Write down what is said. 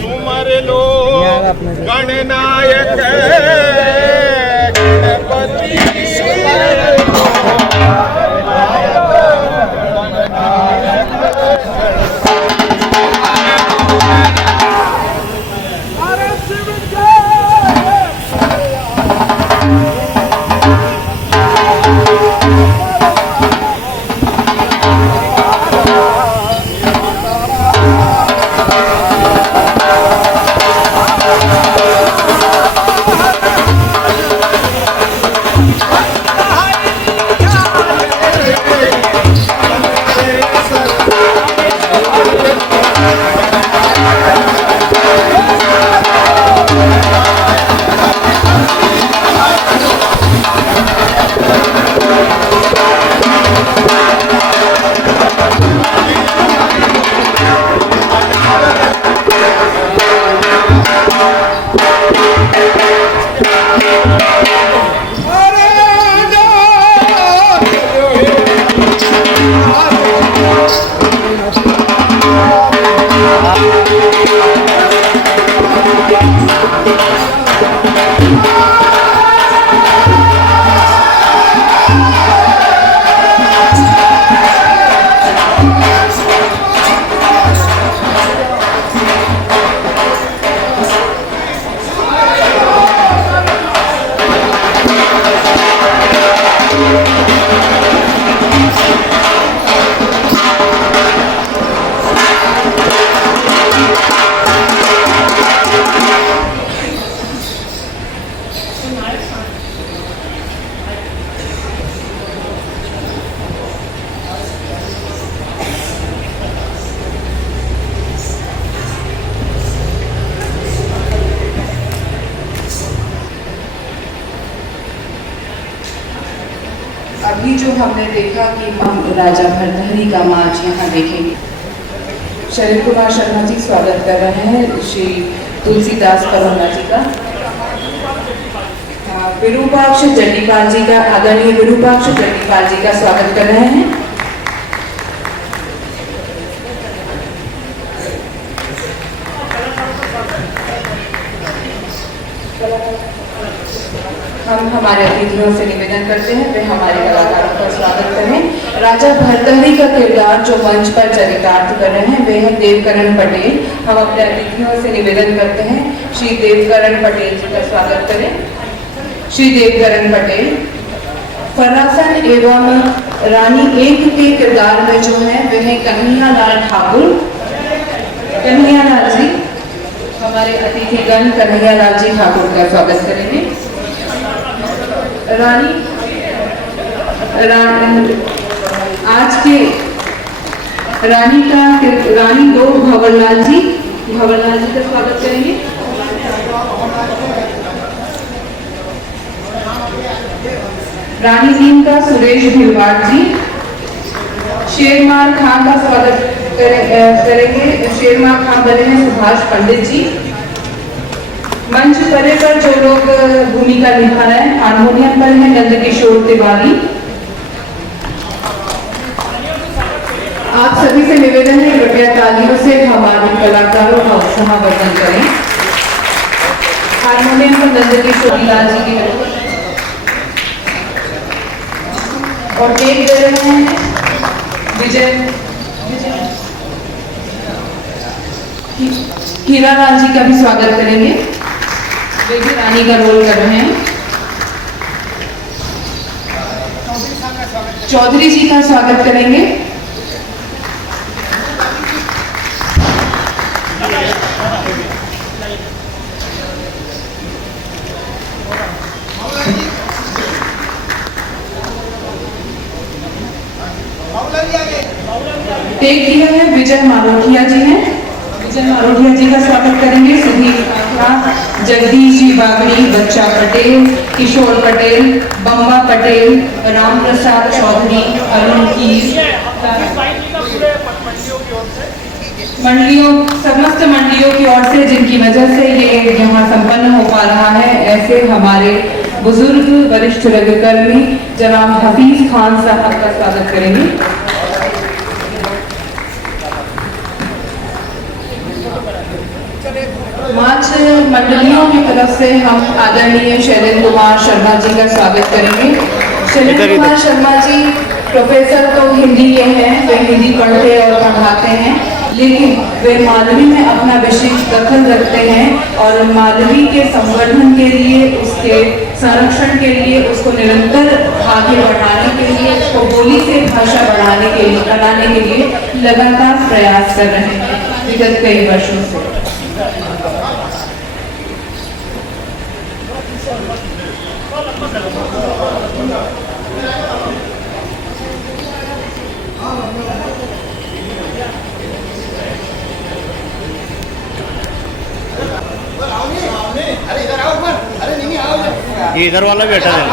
सुमरलो गणनायक गणपति अभी जो हमने देखा कि हम राजा भरतहरि का मार्च यहाँ देखेंगे। शरद कुमार शर्मा जी स्वागत कर रहे हैं श्री तुलसीदास करोना जी का। विरूपाक्ष जंडीपाल जी का, आदरणीय विरूपाक्ष जंडीपाल जी का स्वागत कर रहे हैं। हम हमारे अतिथियों से निवेदन करते हैं वे हमारे कलाकारों का स्वागत करें। राजा भरतहरि का किरदार जो मंच पर चरितार्थ कर रहे हैं वे हैं देवकरण पटेल। हम अपने अतिथियों से निवेदन करते हैं श्री देवकरण पटेल जी का स्वागत करें। श्री देवकरण पटेल फरासन एवं रानी एक के किरदार में जो है वे हैं कन्हैयालाल ठाकुर। कन्हैयालाल जी, हमारे अतिथिगण कन्हैयालाल जी ठाकुर का स्वागत करेंगे। आज के रानी दो भंवरलाल जी का स्वागत करेंगे। रानी 3 का सुरेश भिलवाड़ जी। शेरमार खां का स्वागत करेंगे। शेरमार खां बने हैं सुभाष पंडित जी। मंच परे पर जो लोग भूमिका निभा रहे हैं, हारमोनियम पर है नंदकिशोर तिवारी। आप सभी से निवेदन है कृपया तालियों से हमारे कलाकारों का उत्साहवर्धन करें। हारमोनियम पर नंदकिशोर लाल जी की और टेक दे रहे हैं विजय हीरालाल जी का भी स्वागत करेंगे। वे भी रानी का रोल कर रहे हैं। चौधरी जी का स्वागत करेंगे। टेक किया है विजय मारोठिया जी ने। विजय मारोठिया जी का स्वागत करेंगे। सुधीर था जगदीश जी बागड़ी, बच्चा पटेल, किशोर पटेल, बम्बा पटेल, राम प्रसाद चौधरी, अरुण कीर, मंडलियों समस्त मंडलियों की ओर से जिनकी वजह से ये यहाँ संपन्न हो पा रहा है, ऐसे हमारे बुजुर्ग वरिष्ठ रंगकर्मी जनाब हफीज खान साहब का स्वागत करेंगे। मार्च मंडलियों की तरफ से हम आदरणीय शैलेंद्र कुमार शर्मा जी का स्वागत करेंगे। शैलेंद्र कुमार शर्मा जी प्रोफेसर तो हिंदी के हैं, वे हिंदी पढ़ते और पढ़ाते हैं, लेकिन वे मालवी में अपना विशेष दखल रखते हैं और मालवी के संवर्धन के लिए, उसके संरक्षण के लिए, उसको निरंतर आगे बढ़ाने के लिए, उसको बोली से भाषा बनाने के लिए लगातार प्रयास कर रहे हैं विगत कई वर्षों से। ये इधर वाला बैठा है।